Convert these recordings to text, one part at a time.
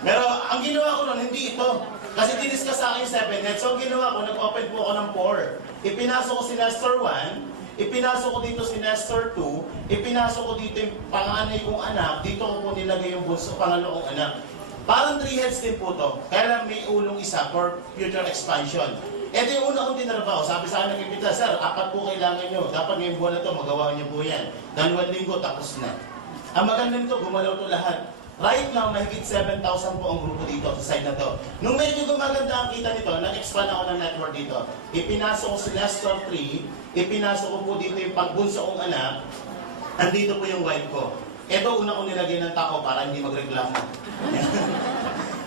Pero ang ginawa ko nun, hindi ito. Kasi diniscuss sa akin 7 heads. So ang ginawa ko, nag-open po ako ng 4. Ipinasok ko si Nestor 1, ipinasok ko dito si Nestor 2, ipinasok ko dito yung panganay kong anak, dito ko po nilagay yung bunso, pangalawang anak. Parang 3 heads din po to. Kaya lang may ulong isa for future expansion. Ito yung una kong tinarabaho. Sabi sa akin ng impita, sir, 4 po kailangan nyo. Dapat ngayong buwan na to, magawa nyo po yan. 2 linggo, tapos na. Ang maganda nito, gumalaw to lahat. Right now, mahigit 7,000 po ang grupo dito sa side na to. Nung medyo gumaganda ang kita nito, nag-expand ako ng network dito. Ipinasok ko si Nestor 3, ipinasok ko po dito yung pagbunso kong anak, andito po yung wife ko. Ito, una kong nilagay ng tao para hindi magreklamo.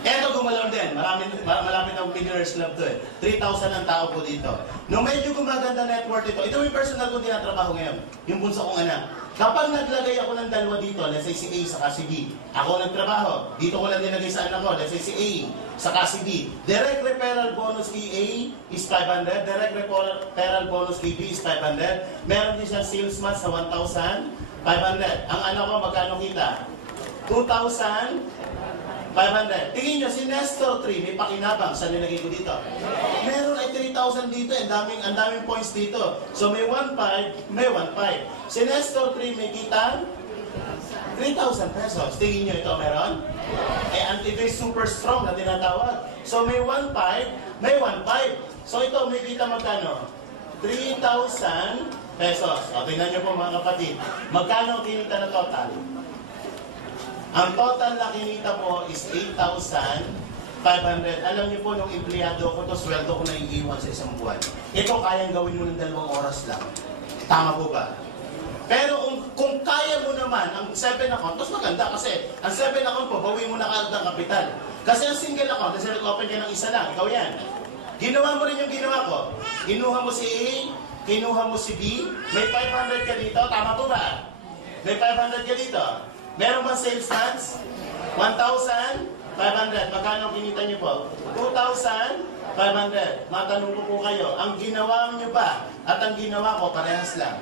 Eto gumalaw din, malapit ang Millionaires Club to eh. 3,000 ang tao po dito. Nung medyo gumaganda network dito, ito yung personal kong tinatrabaho ngayon, yung bunso kong anak. Kapag naglagay ako ng dalawa dito, let's say si A saka si B, ako nagtrabaho, dito ko lang nilagay sa anak ko, let's say si A saka si B. Direct referral bonus kay A is 500, direct referral bonus kay B is 500. Meron din siyang sales match sa 1,500. Ang anak ko, magkano kita? 2,500. Tingin nyo, si Nestor 3, may pakinabang. Saan nilagay ko dito? Meron ay 3,000 dito. Ang daming points dito. So may 1,500, may 1,500. Si Nestor 3, may kita 3,000 pesos. Tingin nyo ito meron? Ito is super strong na tinatawag. So may 1,500, may 1,500. So ito, may kita magkano? 3,000 pesos. O, tingnan nyo po mga kapatid. Magkano kinita na total? Ang total na kinita po is 8,500. Alam niyo po, nung empleyado ko to, sweldo ko na iiwan sa isang buwan. Ito, kayang gawin mo ng 2 oras lang. Tama po ba? Pero kung kaya mo naman, ang 7 account, mas maganda kasi ang 7 account po, bawi mo na kagad ang kapital. Kasi ang single account, kasi nag-open ka ng isa lang, ikaw yan. Ginawa mo rin yung ginawa ko. Kinuha mo si A, kinuha mo si B, may 500 ka dito, tama po ba? May 500 ka dito. Meron bang sales tax? 1,500. Magkano kinita niyo po? 2,500. Matanong ko po kayo, ang ginawa niyo ba at ang ginawa ko parehas lang.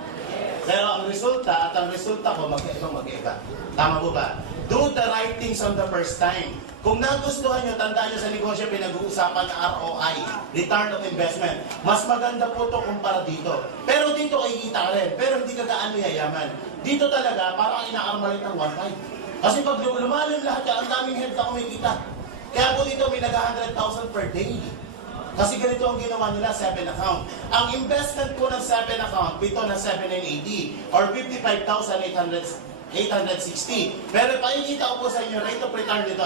Pero ang resulta at ang resulta ko magkaiba. Tama po ba? Do the right things on the first time. Kung nagustuhan nyo, tandaan nyo sa negosyo, pinag-uusapan ng ROI, Return of Investment. Mas maganda po ito kumpara dito. Pero dito ay kita ka rin. Pero hindi ka gaano yayaman. Dito talaga, parang inaarmalit ng 1.5. Kasi pag lumalim lahat ka, ang daming heads na kumikita. Kaya po dito, may nag-100,000 per day. Kasi ganito ang ginawa nila, 7 account. Ang investment po ng 7 account, pito ng 7,980 or 55,860. Pero pakikita ko po sa inyo, rate of return dito.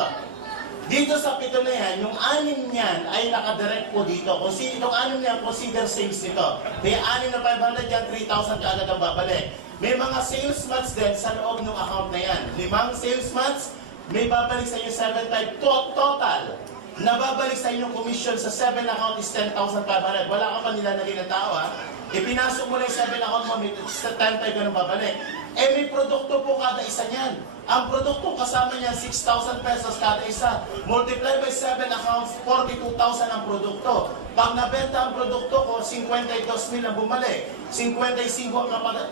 Dito sa pito na yan, yung 6 niyan ay nakadirect po dito. Kung itong 6 niyan, consider sales nito. May 6 na 500 yan, 3,000 ka agad ang babalik. May mga sales months din sa loob ng account na yan. 5 sales months, may babalik sa inyo 7,500 total. Nababalik sa inyong commission sa 7 account is 10,500. Wala ka pa nilalagay ng tao ha. Ipinasok mo na yung 7 account mo, may 10,500 ka nang babalik. May produkto po kada isa niyan. Ang produkto kasama niyan, 6,000 pesos kada isa. Multiply by 7 accounts, 42,000 ang produkto. Pag nabenta ang produkto ko, 52,000 ang bumalik. 55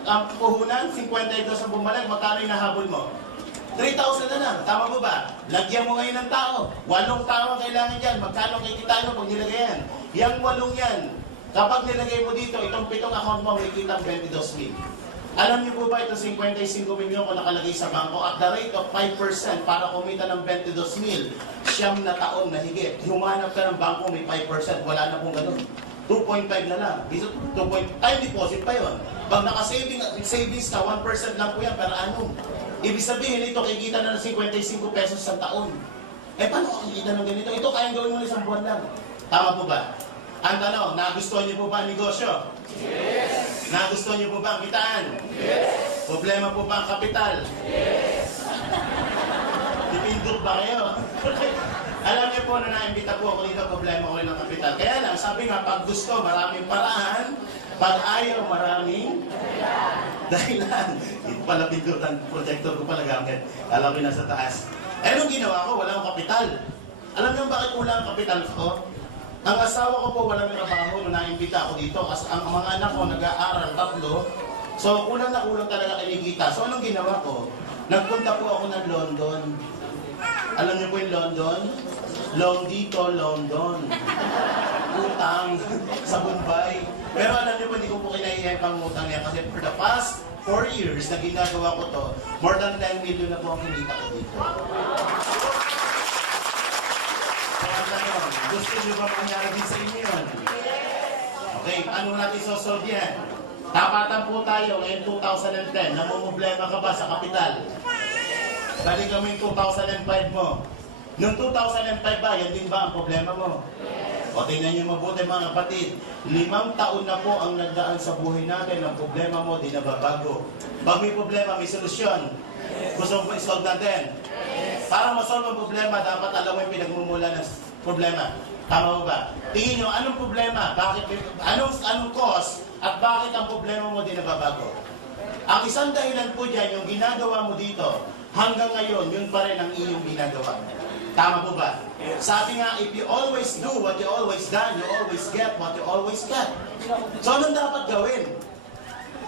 ang puhunan, 52 ang bumalik. Magkano yung nahabol mo? 3,000 na lang. Tama po ba? Lagyan mo ngayon ng tao. 8 tao ang kailangan dyan. Magkano kikitain mo pag nilagay yan? Yang 8 yan. Kapag nilagay mo dito, itong 7 account mo, may kitang 22,000. Alam niyo po ba itong 55 milyon kung nakalagay sa bangko at the rate of 5% para kumita ng 22,000, 9 na taon na higit. Humanap ka ng bangko, may 5%. Wala na pong ganun. 2.5 na lang. Dito, time deposit pa yon. Pag naka-savings ka, 1% lang po yan per annum. Ibig sabihin, ito kikita na ng 55 pesos sa taon. Paano kikita ng ganito? Ito kayang gawin mo na isang buwan lang. Tama po ba? Ang tanong, nagustuhan niyo po ba ang negosyo? Yes! Nagustuhan niyo po ba ang kitaan? Yes! Problema po ba ang kapital? Yes! Dipindot ba kayo? Alam niyo po na naimbita po ako dito, problema ko rin ng kapital. Kaya lang, sabi nga, pag gusto, maraming paraan. Pag ayaw, maraming dahilan. Ito pala pindutan, projector ko pala gamit. Alam ko nasa taas. Anong ginawa ko? Wala akong kapital. Alam niyo bakit wala ang kapital ko? Ang asawa ko po walang trabaho nung naimbita ako dito. Kasi ang mga anak ko nag-aaral, 3. So, kulang na kulang talaga kinikita. So, anong ginawa ko? Nagpunta po ako ng London. Alam niyo po yung London? Loan dito, London. Utang sa Bombay. Pero alam niyo po, hindi ko po kinaiyan pang utang niya kasi for the past 4 years na ginagawa ko to, more than 10 million na po ang kinita ko dito. Kaya tanong, gusto niyo ba mangyari din sa inyo yun? Okay, paano natin sosolve yan? Tapatan po tayo ngayon 2010, namumblema ka ba sa kapital? Balik kami yung 2005 mo. Noong 2005 ba, yan din ba ang problema mo? O tingnan niyo mabuti mga kapatid, 5 taon na po ang nagdaan sa buhay natin, ang problema mo di nababago. Pag may problema, may solusyon. Gusto mo i-solve natin? Para ma-solve ang problema, dapat alam mo yung pinagmumula ng problema. Tama mo ba? Tingin nyo, anong problema? Bakit, anong cause? At bakit ang problema mo di nababago? Ang isang dahilan po dyan, yung ginagawa mo dito, hanggang ngayon, yun pa rin ang iyong ginagawa. Tama po ba? Sabi nga, if you always do what you always done, you always get what you always get. So, anong dapat gawin?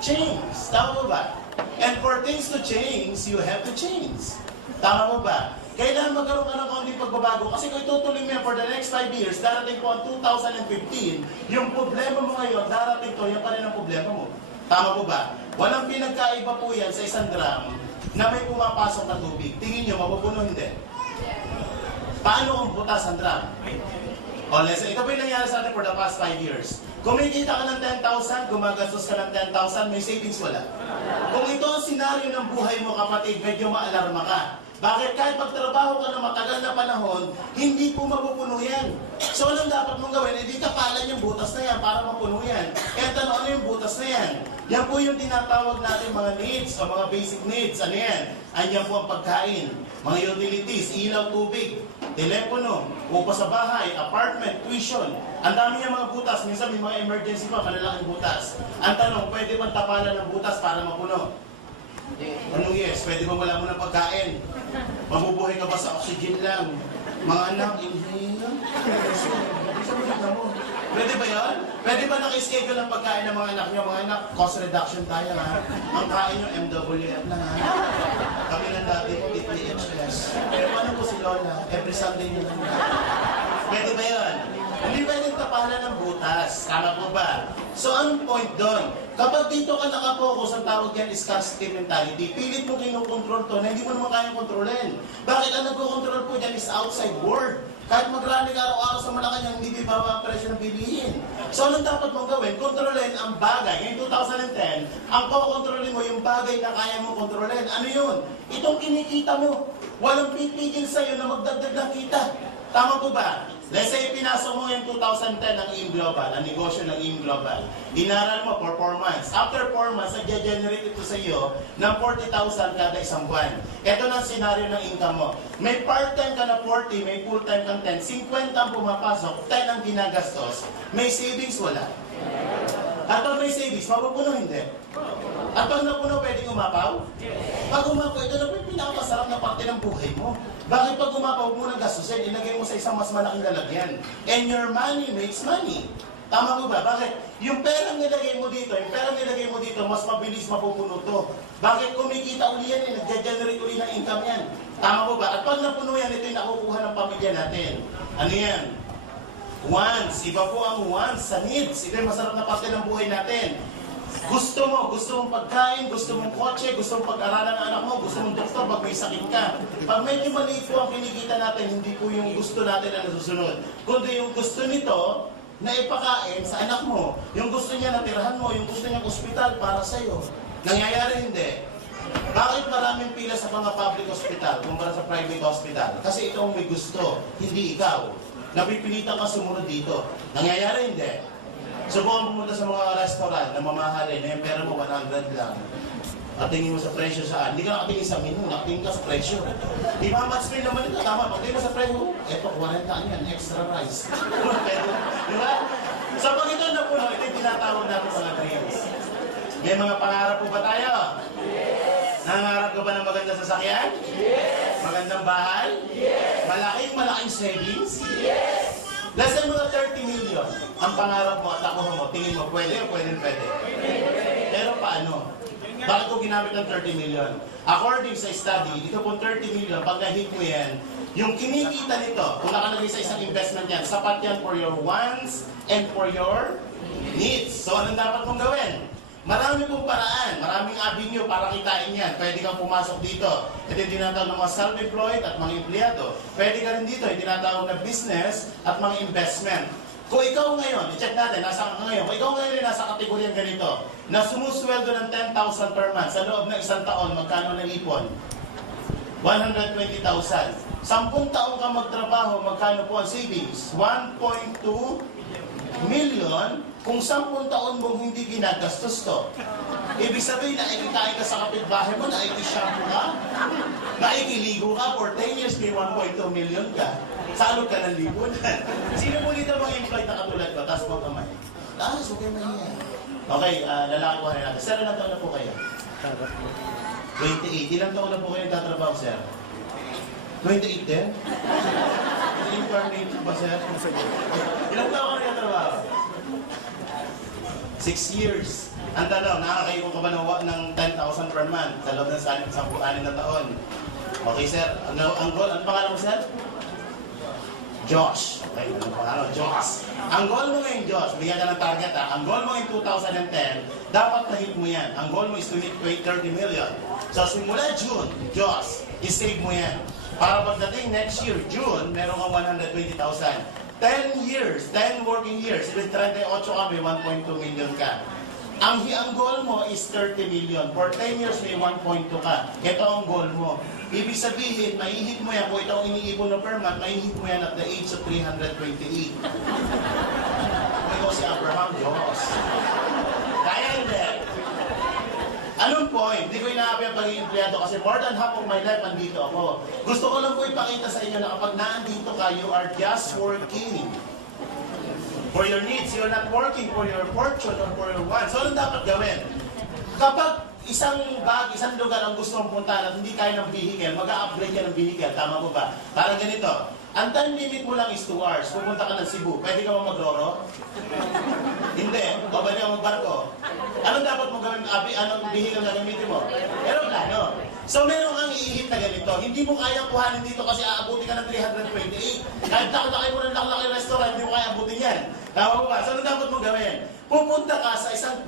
Change. Tama po ba? And for things to change, you have to change. Tama po ba? Kailangan magkaroon ka ng konting pagbabago kasi kung itutuloy mo yan for the next 5 years, darating po ang 2015, yung problema mo ngayon, darating to, yan pa rin ang problema mo. Tama po ba? Walang pinagkaiba po yan sa isang drum na may pumapasok na tubig. Tingin nyo, mapupuno hindi? Paano ang butas ang drum? O, listen, ito po yung nangyari sa atin for the past 5 years. Kumikita ka ng 10,000, gumagastos ka ng 10,000, may savings wala. Kung ito ang senaryo ng buhay mo, kapatid, medyo maalarma ka. Bakit? Kahit pagtrabaho ka ng matagal na panahon, hindi po mapupuno yan. So, anong dapat mong gawin? Hindi kapalan yung butas na yan para mapuno yan. Kaya tanong, ano yung butas na yan? Yan po yung tinatawag natin mga needs o mga basic needs. Ano yan? Anyan po ang pagkain, mga utilities, ilaw, tubig, telepono, upa sa bahay, apartment, tuition. Ang dami yung mga butas. Minsan may mga emergency pa, malalaking butas. Ang tanong, pwede bang tapalan ng butas para mapuno? Anong yes? Pwede ba wala mo ng pagkain? Mabubuhay ka ba sa oxygen lang? Mga anak, inhale lang. Pwede ba yan? Pwede ba naka-schedule ang pagkain ng mga anak nyo? Mga anak, cost reduction tayo ha. Ang kain nyo, MWF lang ha. Kami lang dati, PPHS. Pero ano po si Lola? Every Sunday nyo lang. Pwede ba yan? Hindi pwedeng tapalan ng butas. Tama po ba? So, anong point doon? Kapag dito ka nakapokus, ang tawag yan is scarcity mentality. Pilit mo kinukontrol to na hindi mo naman kayang kontrolin. Bakit ang nagkocontrol po dyan is outside world? Kahit magrally ka araw-araw sa Malacanang, hindi bibaba ang presyo ng bilihin. So, anong dapat mong gawin? Kontrolin ang bagay. Ngayon 2010, ang kukontrolin mo yung bagay na kaya mong kontrolin. Ano yun? Itong kinikita mo. Walang pipigil sa'yo na magdagdag ng kita. Tama po ba? Let's say, pinasok mo yung 2010 ng AIM Global, ang negosyo ng AIM Global. Inaral mo for 4 months. After 4 months, nag-generate ito sa iyo ng 40,000 kada isang buwan. Ito na ang senaryo ng income mo. May part-time ka na 40, may full-time kang 10. 50 ang pumapasok, 10 ang ginagastos. May savings, wala. At pag may savings, mapupuno hindi. At pag napuno, pwedeng umapaw? Pag umapaw, ito na po yung pinakamasarap na parte ng buhay mo. Bakit pag umapaw mo ng gastusin, ilagay mo sa isang mas malaking lalagyan? And your money makes money. Tama mo ba? Bakit? Yung perang nilagay mo dito, mas mabilis mapupuno to. Bakit kumikita uli yan, nag-generate uli ng income yan? Tama mo ba? At pag napuno yan, ito yung nakukuha ng pamilya natin. Ano yan? Wants. Iba po ang wants sa needs. Ito yung masarap na parte ng buhay natin. Gusto mong pagkain, gusto mong kotse, gusto mong pag-aralan ng anak mo, gusto mong doktor pag may sakit ka. Pag medyo maliit po ang kinikita natin, hindi po yung gusto natin na nasusunod. Kundi yung gusto nito na ipakain sa anak mo, yung gusto niya na tirahan mo, yung gusto niya ospital para sa'yo. Nangyayari hindi. Bakit maraming pila sa mga public hospital kumpara sa private hospital? Kasi ito ang may gusto, hindi ikaw. Napipilitan ka sumunod dito. Nangyayari hindi. Subukan pumunta sa mga restaurant na mamahalin, na yung pera mo 100 lang. At tingin mo sa presyo saan? Hindi ka nakatingin sa menu, nakatingin ka sa presyo. Di ba, match meal naman ito, tama. Pag tingin mo sa presyo, eto, 40 yan, extra rice. Di ba? So pag ito na puno, ito yung tinatawag natin mga dreams. May mga pangarap po ba tayo? Yes! Nangarap ka ba ng magandang sasakyan? Yes! Magandang bahay? Yes! Malaking savings? Yes! Less than mga 30 million ang pangarap mo at nakuha mo. Tingin mo, pwede o pwede? Pero paano? Bakit ko ginamit ng 30 million? According sa study, ito pong 30 million, pag na-hit mo yan, yung kinikita nito, kung nakalagay sa isang investment yan, sapat yan for your wants and for your needs. So, anong dapat mong gawin? Marami pong paraan, maraming avenue para kitain yan. Pwede kang pumasok dito. Ito yung tinatawag ng mga self-employed at mga empleyado. Pwede ka rin dito, yung tinatawag na business at mga investment. Kung ikaw ngayon, i-check natin, nasa ka ngayon, kung ikaw ngayon ay nasa kategoryang ganito, na sumusweldo ng 10,000 per month, sa loob ng isang taon, magkano ng ipon? 120,000. 10 taong ka magtrabaho, magkano po ang savings? 1.2 million kung 10 taon mong hindi ginagastos to. Ibig sabihin na ikitain ka sa kapitbahay mo, na ikishampoo ka, na ikiligo ka, for 10 years may 1.2 million ka. Salog ka ng lipunan. Sino po dito mga employed na katulad ko? Taas mo kamay. Taas, okay mahiya. Okay, lalaki ko natin. Sir, ilang taon na po kayo? 28. Ilang taon na po kayo nagtatrabaho, sir? 28 din? Incarnated ba, sir? Ilang taon ka nagtatrabaho? 6 years. Ang tanong, nakakaipon ka ba ng 10,000 per month sa loob ng 6 na taon? Okay, sir. Ang goal, ano pangalan mo, sir? Josh. Okay, ano pangalan? Josh. Ang goal mo ngayon, Josh, bigyan ka ng target ha. Ang goal mo in 2010, dapat na-hit mo yan. Ang goal mo is to hit 30 million. So, simula June, Josh, i-save mo yan. Para pagdating next year, June, meron kang 120,000. 10 years, 10 working years, with 38 kami, 1.2 million ka. Ang goal mo is 30 million. For 10 years, may 1.2 ka. Ito ang goal mo. Ibig sabihin, maihit mo yan, kung ito ang iniipon na per month, maihit mo yan at the age of 328. Kung ikaw si Abraham, Diyos. Kaya hindi. Anong point? Hindi ko inaapi ang pagiging empleyado kasi more than half of my life andito ako. Gusto ko lang po ipakita sa inyo na kapag naandito ka, you are just working for your needs. You're not working for your fortune or for your wants. So, anong dapat gawin? Kapag isang lugar ang gusto mong puntahan at hindi kaya ng vehicle, mag-a-upgrade ka ng vehicle. Tama po ba? Parang ganito. Ang time limit mo lang is 2 hours. Pupunta ka ng Cebu. Pwede ka ba mag-roro? Hindi. O pwede ka magbarko? Anong dapat mo gawin? Anong vehicle na gamitin mo? Aeroplano. So meron kang iihit na ganito. Hindi mo kayang kuhanin dito kasi aabuti ka ng 328. Kahit laki mo ng laki restaurant, hindi mo kaya abutin yan. Tama mo ba? So anong dapat mo gawin? Pupunta ka sa isang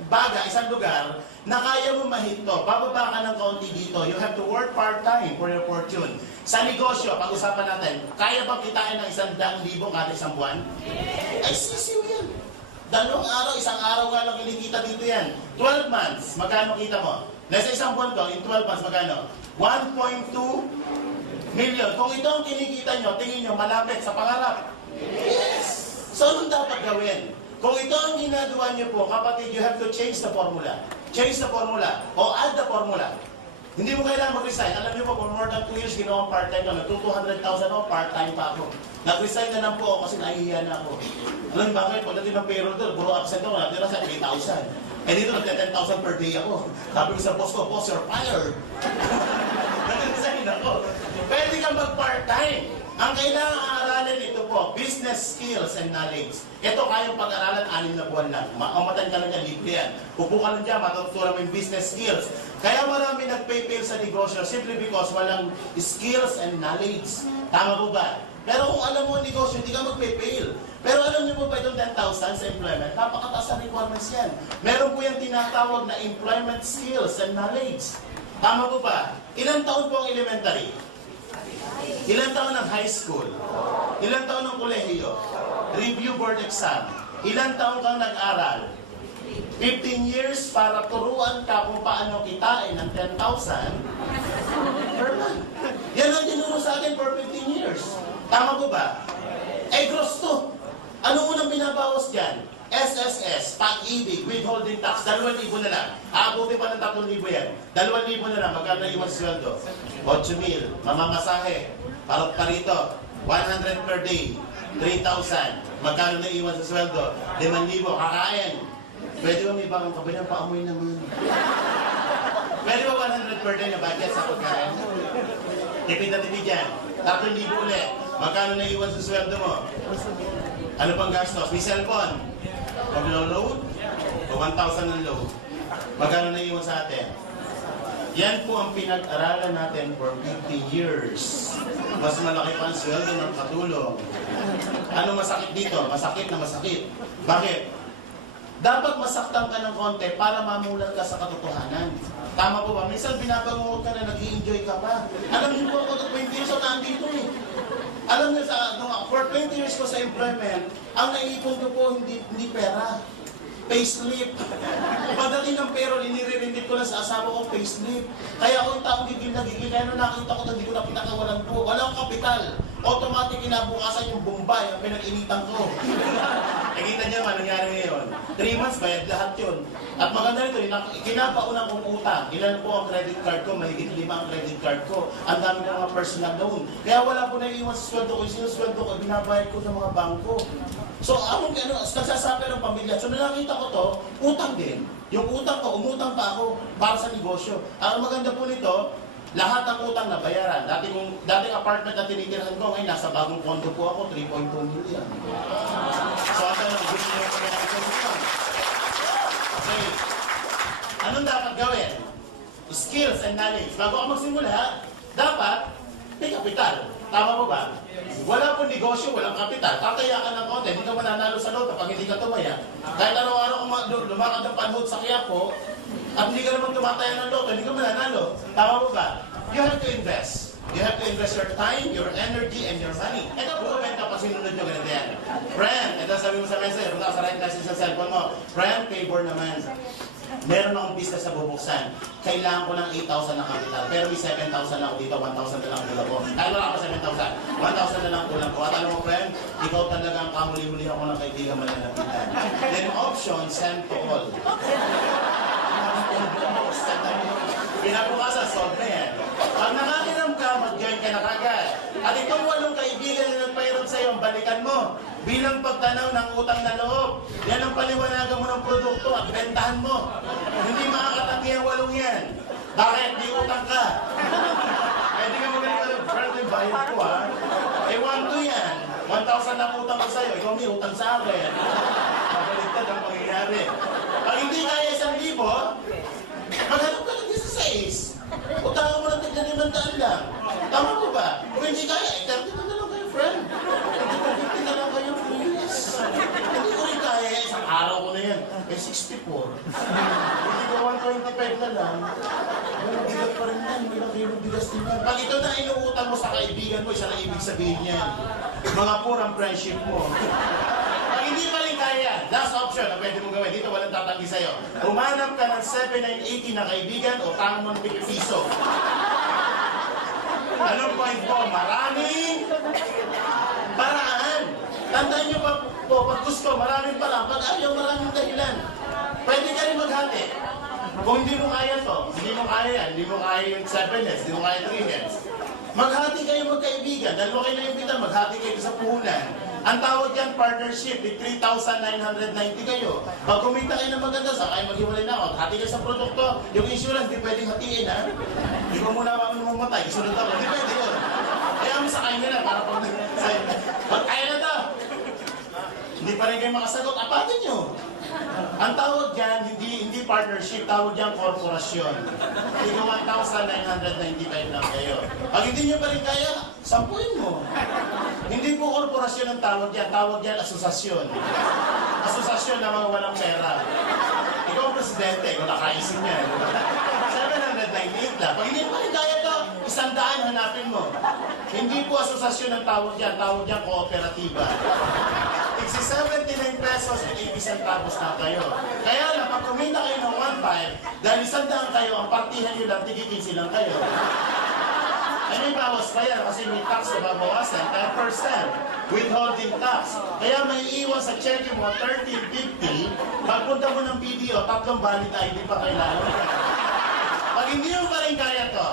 isang lugar na kaya mo mahito. Bababa ka ng kaunti dito. You have to work part-time for your fortune. Sa negosyo, pag-usapan natin, kaya bang kitain ng 100,000 kada isang buwan? Ay, sisiw yan. 2 araw, 1 araw nga lang kinikita dito yan. 12 months, magkano kita mo? Nasa isang buwan to, in 12 months, magkano? 1.2 million. Kung ito ang kinikita nyo, tingin nyo, malapit sa pangarap. Yes! So, anong dapat gawin? Kung ito ang ginagawa nyo po, kapatid, you have to change the formula. Change the formula. O add the formula. Hindi mo kailangan mag-resign. Alam niyo po, for more than 2 years, ginawa part-time lang. Nagto 200,000 ako, part-time pa ako. Nag-resign na lang po ako kasi nahihiya na ako. Alam niyo bakit? Pagdating ng payroll doon, puro absent ako, natira sa 3,000. Eh dito, nagka 10,000 per day ako. Sabi ko sa boss ko, boss, you're fired. Nag-resign ako. Pwede kang mag-part-time. Ang kailangan aralin ito po, business skills and knowledge. Ito kayang pag-aralan 6 na buwan lang. Makamatan ka lang yan, libre yan. Upo ka lang dyan, matutunan mo yung business skills. Kaya marami nag-pay-fail sa negosyo simply because walang skills and knowledge. Tama po ba? Pero kung alam mo ang negosyo, hindi ka mag-pay-fail. Pero alam niyo po ba itong 10,000 sa employment? Napakataas ang requirements yan. Meron po yung tinatawag na employment skills and knowledge. Tama po ba? Ilang taon po ang elementary? Ilang taon ng high school? Ilang taon ng kolehiyo? Review board exam. Ilang taon kang nag-aral? 15 years para turuan ka kung paano kitain ng 10,000 per month. Yan ang tinuro sa akin for 15 years. Tama po ba? Eh, gross to. Ano unang binabawas dyan? SSS, pag-ibig, withholding tax, 2,000 na lang. Aabuti pa ng 3,000 yan. 2,000 na lang, magkano iwan sweldo? 8,000, mamamasahe, parang parito, 100 per day, 3,000. Magkano na iwan sa sweldo? 5,000, kakain. Pwede ba may ibang kabilang paamoy naman? Pwede ba 100 per day na budget sa pagkain? Tipid na tipid yan. 3,000 ulit. Magkano na iwan sa sweldo mo? Ano pang gastos? May cellphone. Mag-load? O 1,000 ang load. Magkano na iwan sa atin? Yan po ang pinag-aralan natin for 50 years. Mas malaki pa ang sweldo ng katulong. Ano masakit dito? Masakit na masakit. Bakit? Dapat masaktan ka ng konti para mamulat ka sa katotohanan. Tama po ba? Minsan binabangungot ka na nag-i-enjoy ka pa. Alam niyo po ako, 20 years ako nandito eh. Alam niyo, for 20 years ko sa employment, ang naiipon ko po hindi pera. Payslip. Pagdating ng payroll, inire-remit ko lang sa asawa ko, payslip. Kaya ako yung taong gigil na gigil. Kaya nung nakita ko, hindi ko na pinakawalan po. Walang kapital. Automatic kinabukasan yung Bombay, ang pinag-initan ko. Nakita niya man, nangyari ngayon. 3 months, bayad lahat yun. At maganda nito, kinapaunan kong utang. Ilan po ang credit card ko? Mahigit 5 ang credit card ko. Ang dami ng mga personal loan. Kaya wala po naiiwan sa sweldo ko. Yung sinusweldo ko, binabayad ko sa mga bangko. So, nagsasabi ng pamilya. So, nakita ko to, utang din. Yung utang ko, umutang pa ako para sa negosyo. Ang maganda po nito, lahat ng utang na bayaran. Dating apartment na tinitirhan ko, ngayon nasa bagong condo po ako, 3.2 million. So, ano lang, gusto nyo ko na ang okay. Anong dapat gawin? Skills and knowledge. Bago ako magsimula, dapat may kapital. Tama mo ba? Wala po negosyo, walang kapital. Tataya ka ng konti, hindi ka mananalo sa loto pag hindi ka tumaya. Kahit araw-araw kung lumakad ng panhod sa Quiapo, at hindi ka naman tumataya ng loto, hindi ka mananalo. Tama mo ba? You have to invest. You have to invest your time, your energy, and your money. Ito po, benta pa sinunod nyo ganito yan. Friend, ito sabi mo sa message, punta ka sa right message sa cellphone mo. Friend, favor naman. Meron akong business na bubuksan. Kailangan ko ng 8,000 na kapital. Pero may 7,000 na ako dito, 1,000 na lang kulang ko. Kaya wala ka pa 7,000. 1,000 na lang kulang ko. At alam mo, friend, ikaw talaga ang kamuli-muli ako ng kaibigan malalapitan. Then option, send to all. Pinabukasan, solve na yan. Pag nakakiram ka, mag-join ka na kagad. At itong 8 kaibigan na nagpahirap sa'yo, balikan mo. Bilang pagtanaw ng utang na loob. Yan ang paliwanagan mo ng produkto at bentahan mo. Hindi makakatanggi ang 8 yan. Bakit? Di utang ka. Pwede ka magaling friend, yung bayad ko ha. Eh, 1,2 yan. 1,000 lang utang ko sa'yo. Ikaw may utang sa akin. Mabaliktad ang pangyayari. Pag hindi kaya 1,000, maghanap ka lang sa 6. Utangan mo lang tignan 500 lang. Tama mo ba? Kung hindi kaya, 30 na lang kayo, friend. 50 na lang kayo, please. Hindi ko rin kaya, isang araw ko na yan. Eh, 64. Hindi ko 125 na lang. Walang bigat pa rin yan. Walang kilong bigas din yan. Pag ito na inuutang mo sa kaibigan mo, isa na ibig sabihin yan. Mga purang friendship mo. Pag hindi pa rin kaya, last option na pwede mong gawin. Dito walang tatanggi sa'yo. Humanap ka ng 7,980 na kaibigan o tangan mo ng piso. Anong point po? Maraming paraan. Tandaan nyo pa po, pag gusto, maraming paraan. Pag ayaw, maraming dahilan. Pwede ka rin maghati. Kung hindi mo kaya to, hindi mo kaya yan, hindi mo kaya yung 7 heads, hindi mo kaya 3 heads. Maghati kayo magkaibigan. Dalawa kayo na-imbitan, maghati kayo sa puhunan. Ang tawag yan, partnership, 3,990 kayo. Pag kumita kayo ng maganda, sa kayo maghiwalay na ako, hati kayo sa produkto. Yung insurance, di pwedeng hatiin, ha? Hindi ko muna mamatay, isunod ako. Di pwede yun. Kaya mo sa kayo nila, para pag kaya na to. Hindi pa rin kayo makasagot, apatin nyo. Ang tawag dyan, hindi partnership, tawag dyan korporasyon. Hindi 1,995 lang kayo. Pag hindi nyo pa rin kaya, sampuin mo. Hindi po korporasyon ang tawag dyan asosasyon. Asosasyon na mga walang pera. Ikaw ang presidente, kung nakaisip niya. 798 lang. Pag hindi mo pa rin kaya to, 100 hanapin mo. Hindi po asosasyon ang tawag dyan kooperatiba. Iksi 79 pesos at 80 centavos na kayo. Kaya lang, pag kumita kayo ng 1.5, dahil 100 kayo, ang partihan nyo lang, tigigin lang kayo. Ay may bawas pa yan kasi may tax na babawasan, 10%. Withholding tax. Kaya may iwan sa cheque mo, 13.50. Pagpunta mo ng BDO, 3 valid ID pa kailangan. Pag hindi mo pa rin kaya to,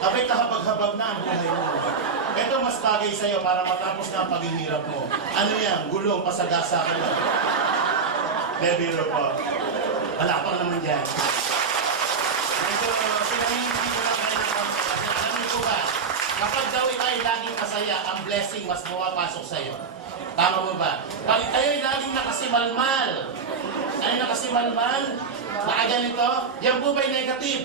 abay kahabag-habag na ang buhay mo. Ito mas bagay sa'yo para matapos na ang paghihirap mo. Ano yan? Gulong, pasagasa ka lang. Bebiro po. Wala pa naman dyan. Medyo pinahihindi ko lang kayo ng kasi alam niyo po ba, kapag daw ikaw'y laging masaya, ang blessing mas mawapasok sa'yo. Tama mo ba? Pag ikaw'y laging nakasimalmal, ano nakasimalmal? Nakaganito, yan po ba'y negative?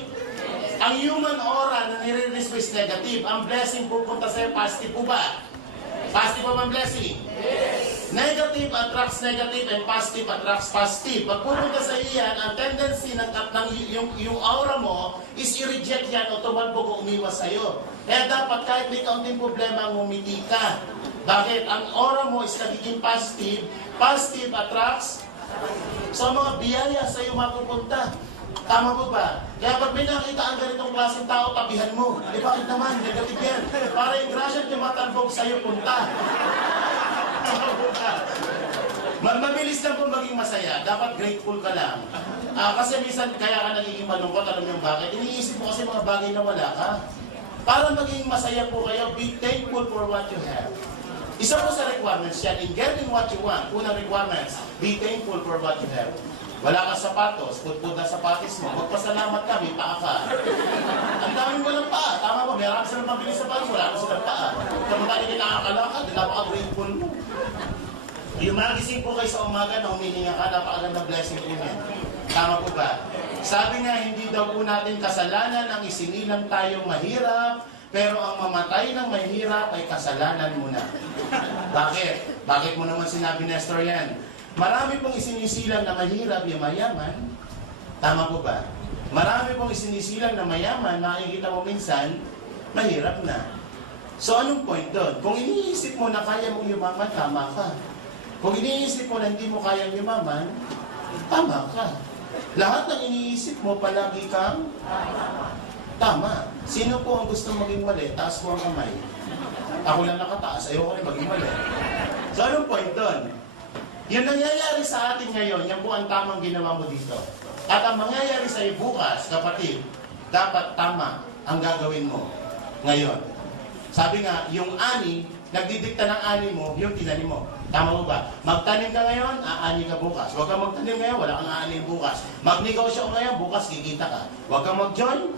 Ang human aura na nire-release mo is negative. Ang blessing pupunta sa'yo, positive po ba? Positive po ba ang blessing? Yes. Negative attracts negative and positive attracts positive. Pag pupunta sa iyan, ang tendency ng yung aura mo is i-reject yan o tumalbog o umiwas sa'yo. Kaya dapat kahit may kaunting problema, ngumiti ka. Bakit? Ang aura mo is nagiging positive. Positive attracts. So ang mga biyaya sa'yo mapupunta. Tama po ba? Kaya pag may nakita ang ganitong klaseng tao, tabihan mo. Eh bakit naman? Negative yan. Para yung grasya tumatalbog sa'yo, punta. Tama po ba? Mabilis lang po maging masaya. Dapat grateful ka lang. Kasi minsan kaya ka nagiging malungkot. Alam mo yung bakit? Iniisip mo kasi mga bagay na wala ka. Para maging masaya po kayo, be thankful for what you have. Isa po sa requirements yan. In getting what you want, unang requirements, be thankful for what you have. Wala kang sapatos, putput na sapatos mo. Magpasalamat ka, may paa ka. Ang daming walang paa. Tama ba? Meron silang mabili sa sapatos, wala kang silang paa. Kapag hindi nakakalakad, napaka-grateful mo. Yung magising po kayo sa umaga na humihinga ka, napakaganda blessing po yan. Tama po ba? Sabi nga, hindi daw po natin kasalanan ang isinilang tayong mahirap, pero ang mamatay ng mahirap ay kasalanan mo na. Bakit? Bakit mo naman sinabi, Nestor, yan? Marami pong isinisilang na mahirap yung mayaman. Tama po ba? Marami pong isinisilang na mayaman, makikita mo minsan, mahirap na. So anong point doon? Kung iniisip mo na kaya mong yumaman, tama ka. Kung iniisip mo na hindi mo kayang yumaman, tama ka. Lahat ng iniisip mo, palagi kang tama. Sino po ang gusto maging mali? Taas mo ang kamay. Ako lang nakataas, ayoko rin maging mali. So anong point doon? Yung nangyayari sa atin ngayon, yan po ang tamang ginawa mo dito. At ang mangyayari sa iyo bukas, kapatid, dapat tama ang gagawin mo ngayon. Sabi nga, yung ani, nagdidikta ng ani mo, yung tinanim mo. Tama mo ba? Magtanim ka ngayon, aani ka bukas. Huwag kang magtanim ngayon, wala kang aanim bukas. Magnegosyo ngayon, bukas kikita ka. Huwag kang mag-join,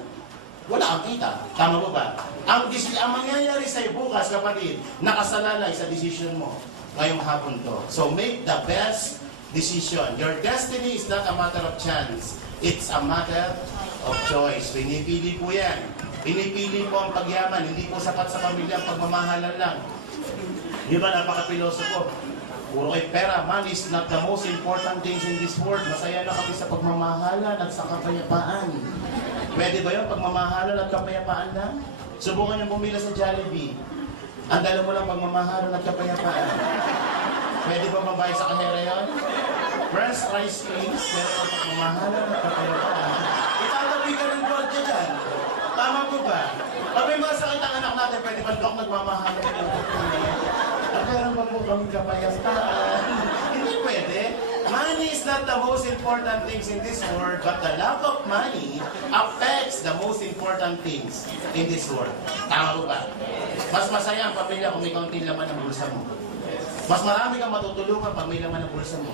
wala kang kita. Tama mo ba? Ang mangyayari sa iyo bukas, kapatid, nakasalalay sa decision mo ngayong hapon to. So make the best decision. Your destiny is not a matter of chance. It's a matter of choice. Pinipili po yan. Pinipili po ang pagyaman. Hindi po sapat sa pamilya ang pagmamahalan lang. Di ba napaka-pilosopo? Puro kay pera. Money is not the most important things in this world. Masaya na kami sa pagmamahalan at sa kapayapaan. Pwede ba yun? Pagmamahalan at kapayapaan lang? Subukan niyo bumila sa Jollibee. Ang dala mo lang pagmamahalan at kapayapaan. Pwede ba mabayad sa kahera yun? French fries, please. Pero ang pagmamahalan at kapayapaan. Itatabi ka ng gwardiya dyan. Tama po ba? Pag may mga sakit ang anak natin, pwede ba doon nagmamahalan at kapayapaan? At meron ba po kami kapayapaan? Hindi pwede. Money is not the most important things in this world, but the lack of money affects the most important things in this world. Tama po ba? Mas masaya ang pamilya kung may kaunting laman ng bulsa mo. Mas marami kang matutulungan pag may laman ng bulsa mo.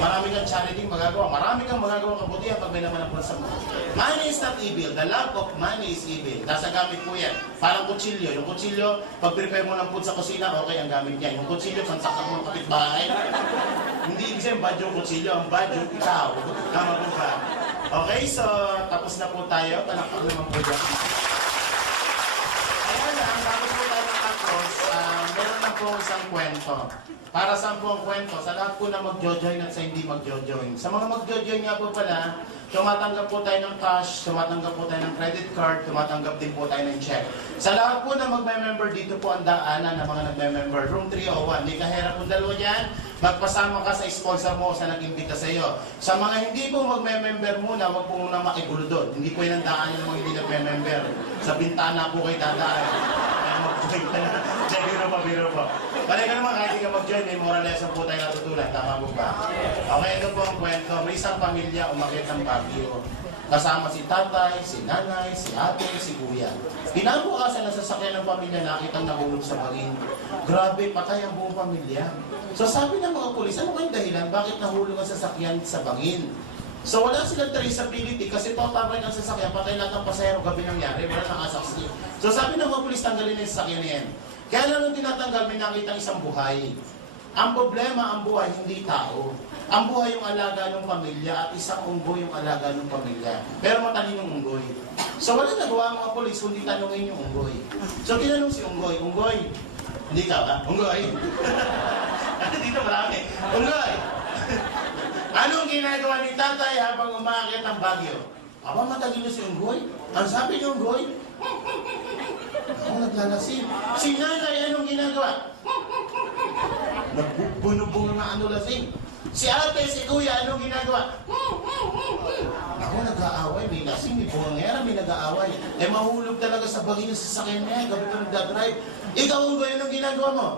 Marami kang charity magagawa. Marami kang magagawa kabutihan pag may laman ng bulsa mo. Money is not evil. The lack of money is evil. Nasa gamit po yan. Parang kutsilyo. Yung kutsilyo, pag prepare mo ng food sa kusina, okay ang gamit niya. Yung kutsilyo, pansaksak mo ng kapitbahay. Hindi ibig sabihin bad yung kutsilyo. Ang bad yung ikaw. Tama po ba? Okay, so tapos na po tayo. Palakpak naman po dyan. Ayan lang, tapos po tayo tapos, meron na po isang kwento. Para saan po ang kwento? Sa lahat po na mag-jojoin at sa hindi mag-jojoin. Sa mga mag-jojoin nga po pala, tumatanggap po tayo ng cash, tumatanggap po tayo ng credit card, tumatanggap din po tayo ng check. Sa lahat po na magme-member, dito po ang daanan ng mga nagme-member. Room 301. May kahera po dalawa dyan. Magpasama ka sa sponsor mo sa nag-imbita sa iyo. Sa mga hindi po magme-member muna, wag po muna makigulo doon. Hindi po yan ang daanan ng mga hindi nagme-member. Sa bintana po kayo dadaan. Kaya mag-join ka na. Biro po. Pwede ka naman kahit hindi ka mag-join, may moral lesson po tayo natutunan. Tama po ba? Okay, ito po ang kwento. May isang pamilya umakyat ng Baguio. Kasama si tatay, si nanay, si ate, si kuya. Kinabukasan na sasakyan ng pamilya, nakitang nahulog sa bangin. Grabe, patay ang buong pamilya. So sabi ng mga pulis, ano kayong dahilan? Bakit nahulog ang sasakyan sa bangin? So wala silang traceability kasi total ang sasakyan, patay lahat ng pasahero, gabi nangyari, wala nang asaksi. So sabi ng mga pulis, tanggalin yung sasakyan na yan. Kaya lang nung tinatanggal, may nakita isang buhay. Ang problema, ang buhay, hindi tao. Ang buhay yung alaga ng pamilya at isang unggoy yung alaga ng pamilya. Pero matalinong unggoy. So wala nagawa ang mga polis kundi tanungin yung unggoy. So tinanong si unggoy, unggoy, hindi ka ba? Unggoy? Dito marami. Unggoy! Anong ginagawa ni tatay habang umaakit ang bagyo? Aba, matalino si unggoy. Ang sabi ni unggoy, ako naglalasing. Si nanay, anong ginagawa? Nagbubunubong na ano lasing. Si ate, si kuya, anong ginagawa? Ako nag-aaway, may lasing, may bungangera, may nag-aaway. Eh mahulog talaga sa bagay ng sasakyan niya, gabi ko nagdadrive. Ikaw, unggoy, anong ginagawa mo?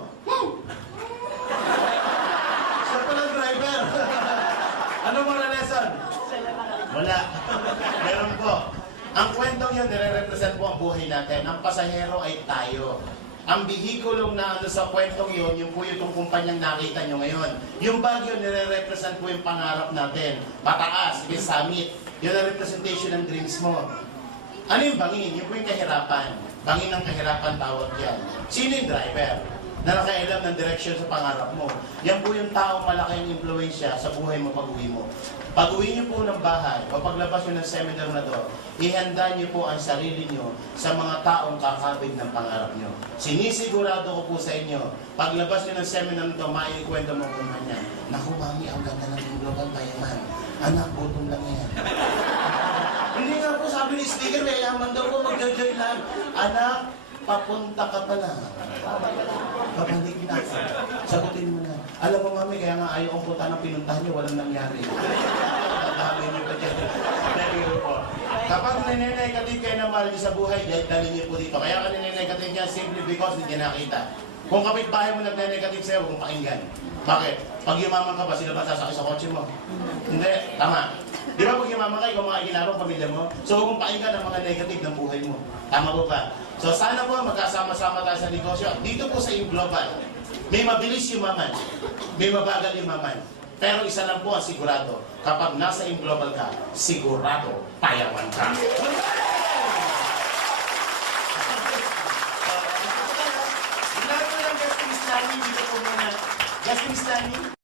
Siya pala driver. Anong moral lesson? Wala. Meron po. Ang kwentong yun, nire-represent po ang buhay natin. Ang pasahero ay tayo. Ang bihikulong na ano sa kwentong yun, yung po yung kumpanyang nakita nyo ngayon. Yung bagyo, nire-represent po yung pangarap natin. Pataas, yung summit. Yun ang representation ng dreams mo. Ano yung bangin? Yung po yung kahirapan. Bangin ng kahirapan tawag yan. Sino yung driver? Na nakailam ng direction sa pangarap mo. Yan po yung taong malaki ang impluensya sa buhay mo pag-uwi mo. Pag-uwi niyo po ng bahay o paglabas niyo ng seminar na to, ihanda niyo po ang sarili niyo sa mga taong kakabig ng pangarap niyo. Sinisigurado ko po sa inyo, paglabas niyo ng seminar na to, maikwento mo kung kanya, naku mami, ang ganda ng global payaman. Anak, gutom lang yan. Hindi nga po, sabi ni speaker, may yaman daw po, mag-join lang. Anak, papunta ka pa lang. Babalik na. Sagutin mo na. Alam mo mami, kaya nga ayaw kong punta ng pinuntahan niyo, walang nangyari. Tatami niyo pa dyan. Pero po, kapag nanay-negative kayo na mahal niyo sa buhay, dali niyo po dito. Kaya ka nanay-negative niya simply because hindi niya nakita. Kung kapitbahay mo nag-negative sa'yo, huwag mong pakinggan. Bakit? Pag yumaman ka ba, sila ba sasakay sa kotse mo? Hindi. Tama. Di ba pag yumaman ka, ikaw mga ginarong pamilya mo? So huwag mong pakinggan ang mga negative ng buhay mo. Tama po ba? So sana po magkasama-sama tayo sa negosyo. Dito po sa Global, may mabilis yumaman, may mabagal yumaman. Pero isa lang po ang sigurado, kapag nasa Global ka, sigurado payaman ka. Lahat po ng Gasting Stanley, dito po muna. Gasting Stanley.